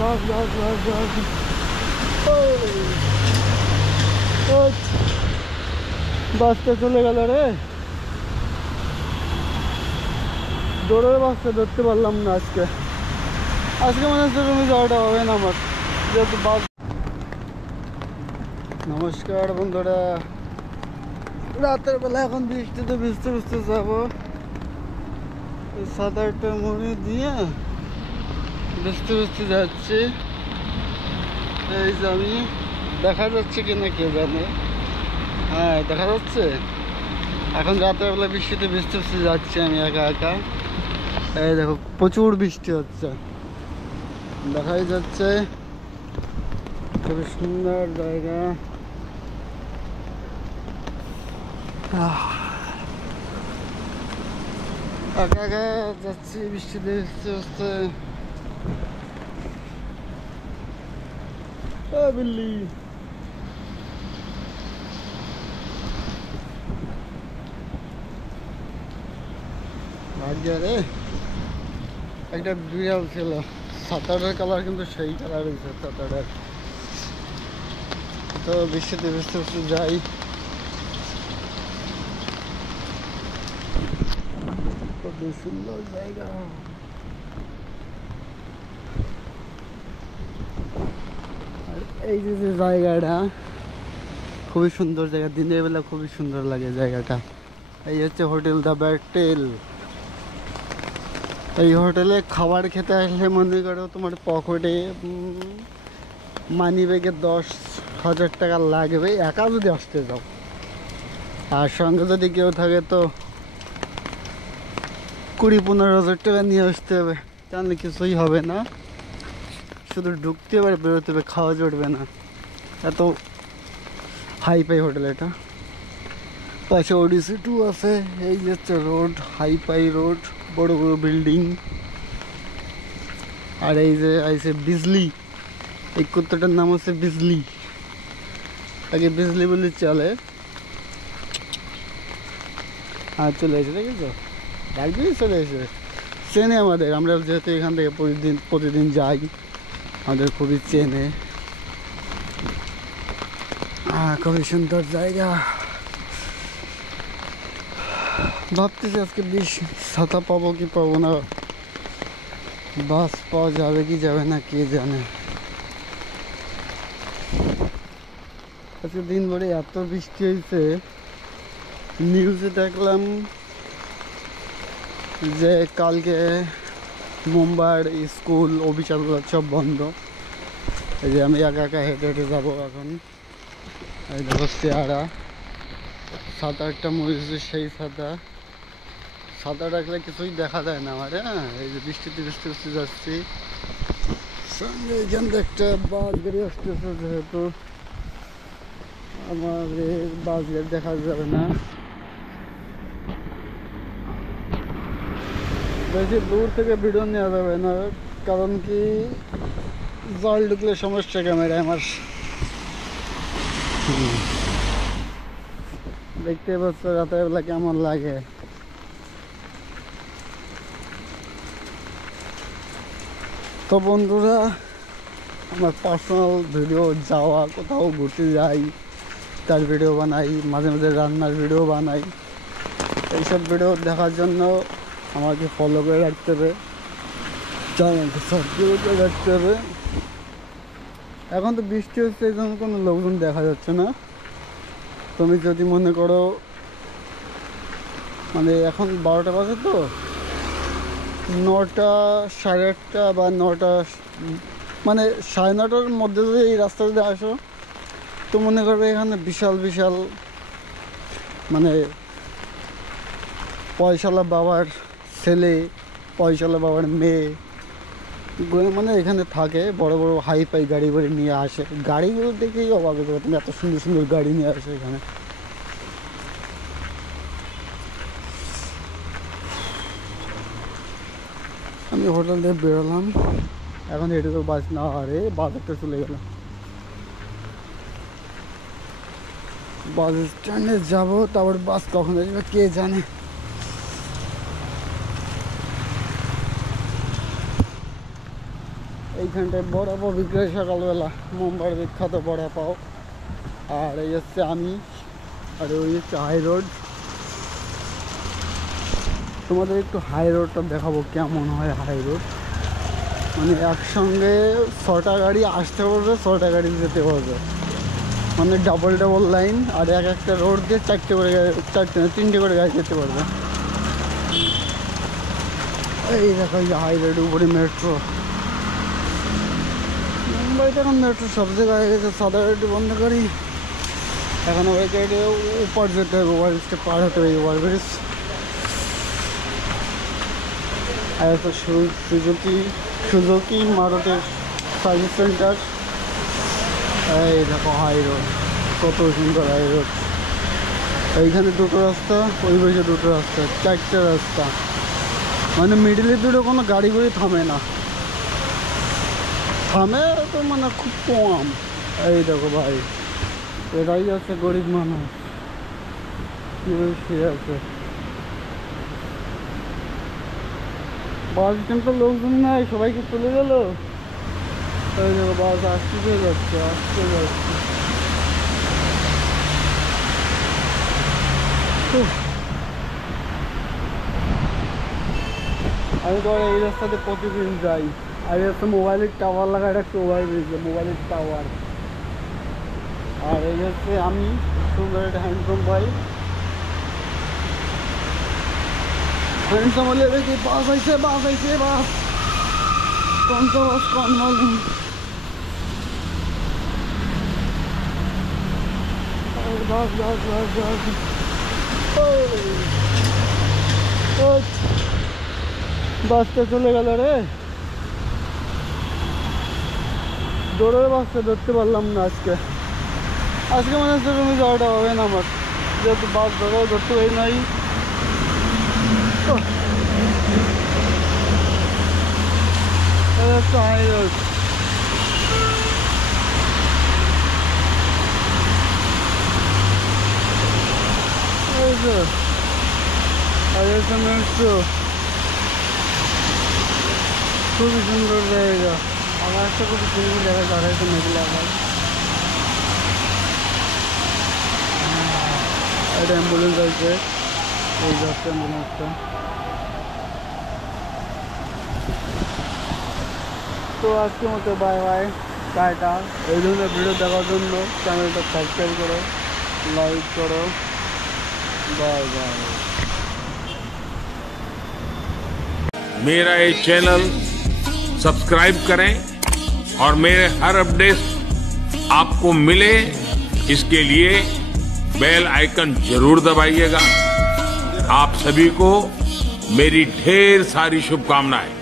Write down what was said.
বাস বাস বাস বাস। বাসটা চলে গেল রে, দৌড়ে বাসটা ধরতে পারলাম না আজকে। আজকে মনে হচ্ছে তুমি যাওয়াটা হবে না আমার, যেহেতু বাস। নমস্কার বন্ধুরা, রাতের বেলা এখন বৃষ্টিতে ভিজতে ভিজতে যাবো। 7-8টা মুড়ি দিয়ে ভিজতে ভিজতে যাচ্ছি। এই যে আমি, দেখা যাচ্ছে কিনা কে জানে, হ্যাঁ দেখা যাচ্ছে। এখন রাতের বেলা বৃষ্টিতে ভিজতে ভিজতে যাচ্ছি আমি একা একা। এই দেখো প্রচুর বৃষ্টি হচ্ছে, দেখাই যাচ্ছে। খুবই সুন্দর জায়গা। একা একা যাচ্ছি বৃষ্টিতে ভিজতে ভিজতে। বিল্লি ভাগ্য রে, একটা বিড়াল ছিল। ছাতাটার কালার কিন্তু সেই কালার হয়েছে ছাতাটার। তো বৃষ্টিতে ভিজতে ভিজতে যাই। কত সুন্দর জায়গা। আর এই যে জায়গাটা খুবই সুন্দর জায়গা, দিনের বেলা খুবই সুন্দর লাগে জায়গাটা। এই হচ্ছে হোটেল দ্য ব্যাটেল। এই হোটেলে খাবার খেতে আসলে মনে করো তোমার পকেটে মানি ব্যাগে 10,000 টাকা লাগবে একা যদি আসতে যাও। আর সঙ্গে যদি কেউ থাকে তো 20-15,000 টাকা নিয়ে আসতে হবে, তাহলে কিছুই হবে না। শুধু ঢুকতে হবে, বেরোতে হবে, খাওয়া জুটবে না। এত হাই ফাই হোটেল এটা। পাশে ওডিসি 2 আছে। এই যে রোড, হাই ফাই রোড, বড় বড় বিল্ডিং। আর এই যে আইসে বিজলি, এই কুত্তাটার নাম হচ্ছে বিজলি, আগে বিজলি বলে চলে। আর চলে এসে দেখেছো, একদিনই চলে এসে চেনে আমাদের। আমরা যেহেতু এখান থেকে প্রতিদিন যাই, আমাদের খুবই চেনে। খুবই সুন্দর জায়গা। ভাবতেছি আজকে ছাতা পাবো কি পাবো না, বাস পাওয়া যাবে কি যাবে না কে জানে। আজকে দিন ভরে এত বৃষ্টি হয়েছে, নিউজে দেখলাম যে কালকে মুম্বাইয়ের স্কুল অফিস সব বন্ধ। এই যে আমি একা একা হেঁটে হেঁটে যাবো এখন। এই দেখো চেহারা, 7-8টা মরিচে সেই ছাতা রাখলে কিছুই দেখা যায় না আমার। হ্যাঁ, এই যে বৃষ্টিতে বৃষ্টি বৃষ্টি যাচ্ছি, সঙ্গে এখান থেকে একটা বাস গাড়ি আসতেছে, যেহেতু আমার বাস গাড়ি দেখা যাবে না। বেশি দূর থেকে ভিডিও নেওয়া যাবে না, কারণ কি জল ঢুকলে সমস্যা ক্যামেরায় আমার। দেখতে পাচ্ছ রাতের বেলা কেমন লাগে। তো বন্ধুরা, আমার পার্সোনাল ভিডিও, যাওয়া কোথাও ঘুরতে যাই তার ভিডিও বানাই, মাঝে মাঝে রান্নার ভিডিও বানাই। এইসব ভিডিও দেখার জন্য আমাকে ফলো করে রাখতে হবে, চ্যানেলকে সাবস্ক্রাইব করে রাখতে হবে। এখন তো বৃষ্টি হচ্ছে, এই জন্য কোনো লোকজন দেখা যাচ্ছে না। তুমি যদি মনে করো, মানে এখন 12টা বাজে, তো 9টা, 8:30 বা 9টা, মানে 9:30টার মধ্যে যদি এই রাস্তা যদি আসো, তো মনে করবে এখানে বিশাল বিশাল মানে পয়সাওয়ালা বাবার ছেলে, পয়সাওয়ালা বাবার মেয়ে, মানে এখানে থাকে। বড় বড় হাই ফাই গাড়ি করে নিয়ে আসে, গাড়িগুলো দেখেই অবাক হয়ে যাবে তুমি, এত সুন্দর সুন্দর গাড়ি নিয়ে আসে এখানে। আমি হোটেল থেকে বেরোলাম, এখন হেঁটে তো বাস না, আরে বাস একটা চলে গেল। বাস স্ট্যান্ডে যাবো, তারপর বাস কখন আসবে কে জানে। এইখানটায় বড়া পাও বিক্রি হয় সকালবেলা, মুম্বাইয়ের বিখ্যাত বড়া পাও। আর এই হচ্ছে আমি, আর ওই হচ্ছে হাই রোড। তোমাদের একটু হাই রোডটা দেখাবো কেমন হয় হাই রোড। মানে একসঙ্গে 6টা গাড়ি আসতে পারবে, 6টা গাড়ি যেতে পারবে, মানে ডাবল লাইন। আর একটা রোড দিয়ে 4টে করে গাড়ি, 3টে করে গাড়ি যেতে পারবে। এই দেখো এই হাই রোড উপরে মেট্রো। মুম্বাইতে এখন মেট্রো সব জায়গায় হয়ে গেছে। সাদা গাড়ি বন্ধ করি, এখন ওই গাড়ি উপর যেতে হবে, ওভার ব্রিজটা পার হতে হবে, ওভার ব্রিজ। আর একটা সুজুকি মারুতির সার্ভিস সেন্টার। এই দেখো হাই রোড, কত সুন্দর হাই রোড। এইখানে 2টো রাস্তা, ওই পাশে 2টো রাস্তা, 4টে রাস্তা। মানে মিডিলের দুটো কোনো গাড়ি থামে না, থামে তো মানে খুব কম। এই দেখো ভাই, এরাই আছে গরিব মানুষ, কি আছে। বাস স্ট্যান্ড তো লোকজন নাই, সবাইকে চলে গেল। এই দেখো বাস আসতে যাচ্ছে। আমি তো এই রাস্তাতে প্রতিদিন যাই। আর হচ্ছে মোবাইলের টাওয়ার লাগা, এটা একটা ওভারব্রিজ, মোবাইলের টাওয়ার। আর এই হচ্ছে আমি সুন্দর একটা হ্যান্ডসাম ভাই। হ্যান্ডসাম হলে দেখি বাস আইছে বাস। কোন বাস কোন মালুম। বাসটা চলে গেল রে, দৌড়ে বাসটা ধরতে পারলাম না আজকে মনে হচ্ছে তুমি যাওয়াটা হবে না আমার, যেহেতু বাস ধরতে পারি নাই। খুবই সুন্দর জায়গা, আকাশটা খুবই সুন্দর জায়গা, দাঁড়াইছে মেঘলা আকাশ। একটা অ্যাম্বুলেন্স আছে, এই যাচ্ছে অ্যাম্বুলেন্সটা। তো আজকের মতো বাই বাই, টাটা। এই ধরনের ভিডিও দেখার জন্য চ্যানেলটা সাবস্ক্রাইব করো, লাইক করো। Bye bye. मेरा ये चैनल सब्सक्राइब करें और मेरे हर अपडेट आपको मिले, इसके लिए बेल आइकन जरूर दबाइएगा। आप सभी को मेरी ढेर सारी शुभकामनाएं।